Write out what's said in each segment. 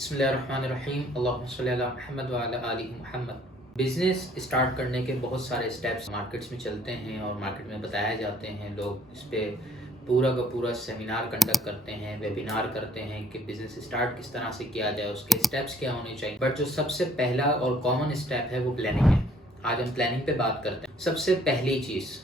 बिस्मिल्लाहिर्रहमानिर्रहीम अल्लाहुम्मा सल्ली अला मुहम्मद व अला आलि मुहम्मद। बिज़नेस स्टार्ट करने के बहुत सारे स्टेप्स मार्केट्स में चलते हैं और मार्केट में बताए जाते हैं। लोग इस पे पूरा का पूरा सेमिनार कंडक्ट करते हैं, वेबिनार करते हैं कि बिज़नेस स्टार्ट किस तरह से किया जाए, उसके स्टेप्स क्या होने चाहिए। बट जो सबसे पहला और कॉमन स्टेप है वो प्लानिंग है। आज हम प्लानिंग पे बात करते हैं। सबसे पहली चीज़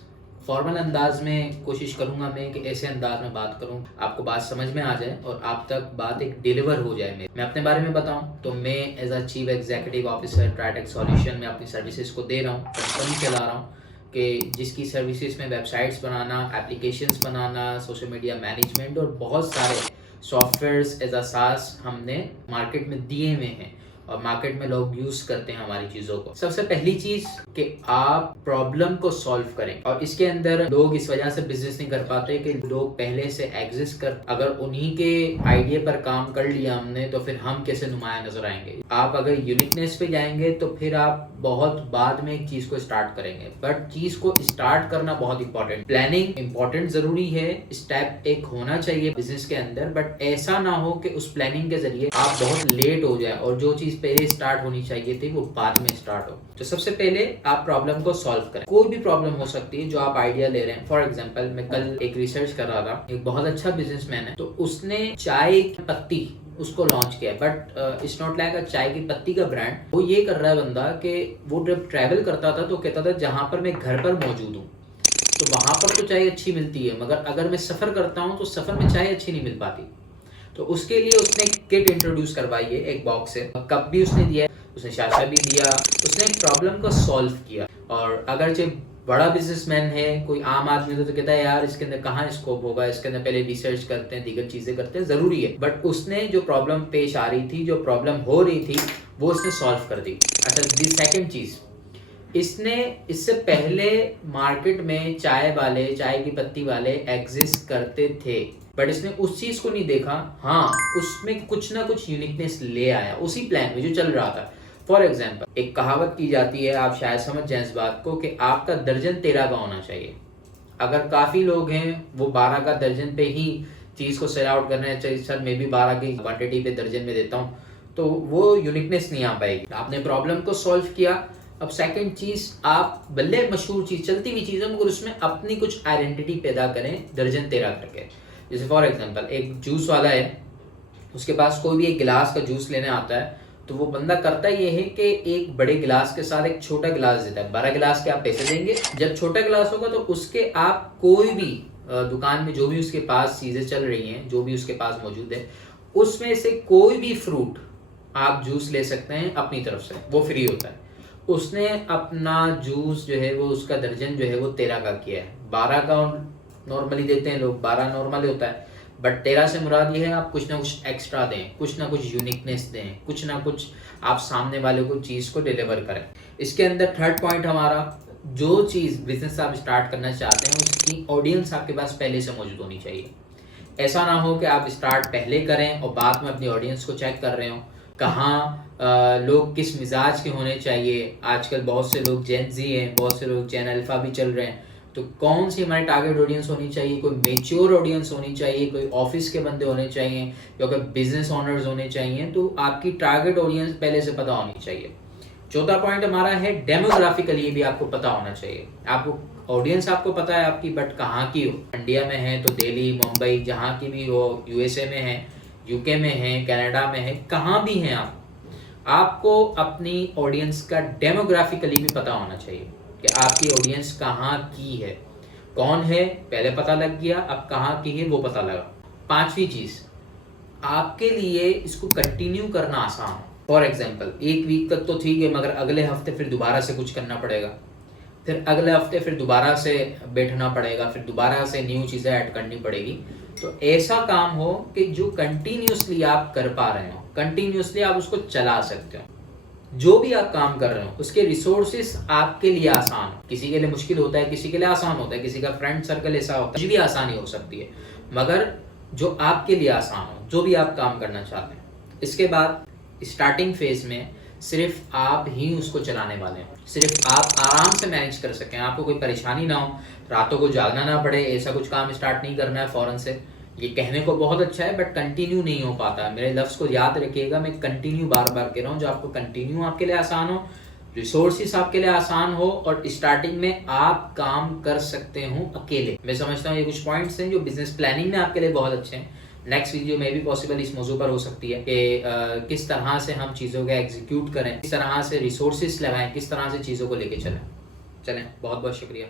फॉर्मल अंदाज में कोशिश करूंगा मैं कि ऐसे अंदाज में बात करूं आपको बात समझ में आ जाए और आप तक बात एक डिलीवर हो जाए। मैं अपने बारे में बताऊं तो मैं as a chief executive officer Tritech solution में अपनी सर्विसेज को दे रहा हूं, कंपनी चला रहा हूं कि जिसकी सर्विसेज में वेबसाइट्स बनाना, एप्लीकेशंस बनाना, सोशल मीडिया मैनेजमेंट और बहुत सारे सॉफ्टवेयर्स एज अ सास हमने मार्केट में दिए हुए हैं और मार्केट में लोग यूज करते हैं हमारी चीजों को। सबसे पहली चीज कि आप प्रॉब्लम को सॉल्व करें, और इसके अंदर लोग इस वजह से बिजनेस नहीं कर पाते कि लोग पहले से एग्जिस्ट कर, अगर उन्हीं के आइडिया पर काम कर लिया हमने तो फिर हम कैसे नुमाया नजर आएंगे। आप अगर यूनिकनेस पे जाएंगे तो फिर आप बहुत बाद में एक चीज को स्टार्ट करेंगे, बट चीज को स्टार्ट करना बहुत इंपॉर्टेंट। प्लानिंग इंपॉर्टेंट जरूरी है, स्टेप एक होना चाहिए बिजनेस के अंदर, बट ऐसा ना हो कि उस प्लानिंग के जरिए आप बहुत लेट हो जाए और जो चीज पहले स्टार्ट होनी चाहिए थी वो बाद में स्टार्ट हो। तो सबसे पहले आप प्रॉब्लम को सॉल्व करें। कोई भी प्रॉब्लम हो सकती है जो आप आइडिया ले रहे हैं। फॉर एग्जांपल मैं कल एक रिसर्च कर रहा था, एक बहुत अच्छा बिजनेसमैन है, तो उसने चाय की पत्ती उसको लॉन्च किया, बट इट्स नॉट लाइक चाय की पत्ती का ब्रांड। वो ये कर रहा है बंदा कि वो जब ट्रैवल करता था तो कहता था जहां पर मैं घर पर मौजूद हूँ तो वहां पर तो चाय अच्छी मिलती है, मगर अगर मैं सफर करता हूँ तो सफर में चाय अच्छी नहीं मिल पाती। तो उसके लिए उसने किट इंट्रोड्यूस करवाई है, एक बॉक्स से कप भी उसने दिया, उसने शाशा भी दिया, उसने एक प्रॉब्लम को सॉल्व किया। और अगर जो बड़ा बिजनेसमैन है, कोई आम आदमी तो कहता है यार इसके अंदर कहाँ स्कोप होगा, इसके अंदर पहले रिसर्च करते हैं, दीगर चीजें करते हैं, जरूरी है। बट उसने जो प्रॉब्लम पेश आ रही थी, जो प्रॉब्लम हो रही थी, वो उसने सॉल्व कर दी। अच्छा, दी सेकेंड चीज, इसने इससे पहले मार्केट में चाय वाले, चाय की पत्ती वाले एग्जिस्ट करते थे, बट इसने उस चीज को नहीं देखा। हाँ, उसमें कुछ ना कुछ यूनिकनेस ले आया उसी प्लान में जो चल रहा था। फॉर एग्जाम्पल एक कहावत की जाती है, आप शायद समझ जाए इस बात को, कि आपका दर्जन 13 का होना चाहिए। अगर काफी लोग हैं वो 12 का दर्जन पे ही चीज को सेल आउट करना चाहिए, सर मैं भी 12 की क्वांटिटी पे दर्जन में देता हूँ, तो वो यूनिकनेस नहीं आ पाएगी। आपने प्रॉब्लम को सॉल्व किया। अब सेकंड चीज, आप भले मशहूर चीज, चलती हुई चीज है, मगर उसमें अपनी कुछ आइडेंटिटी पैदा करें दर्जन 13 करके। जैसे फॉर एग्जांपल एक जूस वाला है, उसके पास कोई भी एक गिलास का जूस लेने आता है, तो वो बंदा करता ये है कि एक बड़े गिलास के साथ एक छोटा गिलास देता है। 12 गिलास के आप पैसे देंगे, जब छोटा गिलास होगा तो उसके आप कोई भी दुकान में जो भी उसके पास चीजें चल रही हैं, जो भी उसके पास मौजूद है, उसमें से कोई भी फ्रूट आप जूस ले सकते हैं अपनी तरफ से, वो फ्री होता है। उसने अपना जूस जो है वो, उसका दर्जन जो है वो 13 का किया है। 12 का नॉर्मली देते हैं लोग, 12 नॉर्मली होता है, बट 13 से मुराद ये है आप कुछ ना कुछ एक्स्ट्रा दें, कुछ ना कुछ यूनिकनेस दें, कुछ ना कुछ आप सामने वाले को चीज को डिलीवर करें। इसके अंदर थर्ड पॉइंट हमारा, जो चीज बिजनेस आप स्टार्ट करना चाहते हैं उसकी ऑडियंस आपके पास पहले से मौजूद होनी चाहिए। ऐसा ना हो कि आप स्टार्ट पहले करें और बाद में अपनी ऑडियंस को चेक कर रहे हो, कहाँ लोग किस मिजाज के होने चाहिए। आजकल बहुत से लोग जेन जी हैं, बहुत से लोग जेन अल्फा भी चल रहे हैं, तो कौन सी हमारी टारगेट ऑडियंस होनी चाहिए। कोई मेच्योर ऑडियंस होनी चाहिए, कोई ऑफिस के बंदे होने चाहिए, या कोई बिजनेस ओनर्स होने चाहिए। तो आपकी टारगेट ऑडियंस पहले से पता होनी चाहिए। चौथा पॉइंट हमारा है डेमोग्राफिकली भी आपको पता होना चाहिए। आपको ऑडियंस आपको पता है आपकी, बट कहाँ की हो। इंडिया में है तो दिल्ली, मुंबई, जहाँ की भी हो, यूएसए में है, यूके में है, कनाडा में है, कहाँ भी हैं आपको अपनी ऑडियंस का डेमोग्राफिकली भी पता होना चाहिए कि आपकी ऑडियंस कहाँ की है, कौन है, पहले पता लग गया, अब कहाँ की है वो पता लगा। पांचवी चीज, आपके लिए इसको कंटिन्यू करना आसान हो। फॉर एग्जाम्पल एक वीक तक तो ठीक है, मगर अगले हफ्ते फिर दोबारा से कुछ करना पड़ेगा, फिर अगले हफ्ते फिर दोबारा से बैठना पड़ेगा, फिर दोबारा से न्यू चीजें ऐड करनी पड़ेगी। तो ऐसा काम हो कि जो कंटिन्यूसली आप कर पा रहे हो, कंटिन्यूसली आप उसको चला सकते हो। जो भी आप काम कर रहे हो उसके रिसोर्सेस आपके लिए आसान हो। किसी के लिए मुश्किल होता है, किसी के लिए आसान होता है, किसी का फ्रेंड सर्कल ऐसा होता है, कुछ भी आसानी हो सकती है, मगर जो आपके लिए आसान हो, जो भी आप काम करना चाहते हैं। इसके बाद स्टार्टिंग फेज में सिर्फ आप ही उसको चलाने वाले हैं, सिर्फ आप आराम से मैनेज कर सकें, आपको कोई परेशानी ना हो, रातों को जागना ना पड़े, ऐसा कुछ काम स्टार्ट नहीं करना है फौरन से। ये कहने को बहुत अच्छा है बट कंटिन्यू नहीं हो पाता। मेरे लफ्ज़ को याद रखिएगा, मैं कंटिन्यू बार बार कह रहा हूँ। जो आपको कंटिन्यू आपके लिए आसान हो, रिसोर्सेस आपके लिए आसान हो और स्टार्टिंग में आप काम कर सकते हो अकेले। मैं समझता हूँ ये कुछ पॉइंट्स हैं जो बिजनेस प्लानिंग में आपके लिए बहुत अच्छे हैं। नेक्स्ट वीडियो में भी पॉसिबल इस मौजू पर हो सकती है कि किस तरह से हम चीज़ों को एग्जीक्यूट करें, किस तरह से रिसोर्सेस लगाएं, किस तरह से चीज़ों को लेके चलें। बहुत बहुत शुक्रिया।